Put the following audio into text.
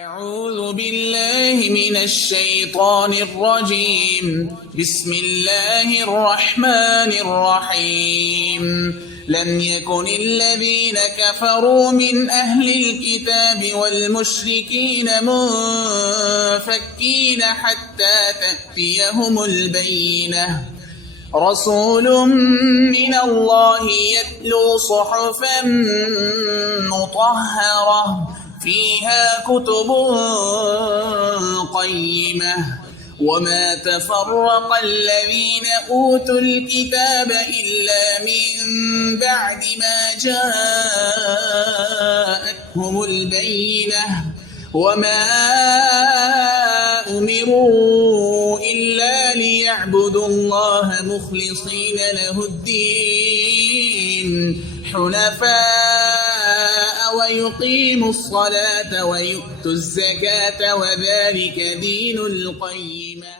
أعوذ بالله من الشيطان الرجيم. بسم الله الرحمن الرحيم. لم يكن الذين كفروا من أهل الكتاب والمشركين منفكين حتى تأتيهم البينة. رسول من الله يتلو صحفا مطهرة فيها كتب قيمة. وما تفرق الذين أوتوا الكتاب إلا من بعد ما جاءتهم البينة. وما أمروا إلا ليعبدوا الله مخلصين له الدين حنفاء ويقيموا الصلاة ويؤتوا الزكاة وذلك دين القيمة.